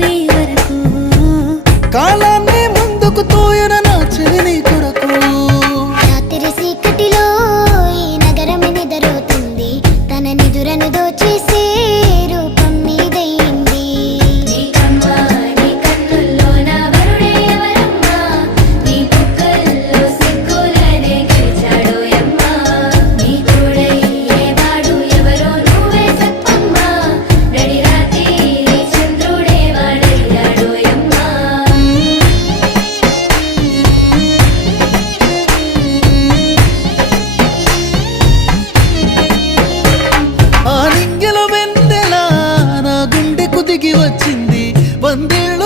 రావే వరకు కాలాన్ని ముందుకు తోయన నా చెలి కొరకు రాత్రి చీకటిలో ఈ నగరం నిద్రపోతుంది తన నిదురను దోచేసే రూపం నీదయింది నీకమ్మా నీ కన్నుల్లో నా వరుడే ఎవరమ్మా నీ బుగ్గల్లో సిగ్గులనే గడిచాడోయమ్మా నీ తోడయ్యేవాడు ఎవరో నువ్వే సత్తమ్మా నడి రాత్రి చంద్రుడే వాడయ్యాడోయమ్మా ఆ నింగిల వెన్నెల నా గుండెకు దిగి వచ్చింది వందేళ్ళ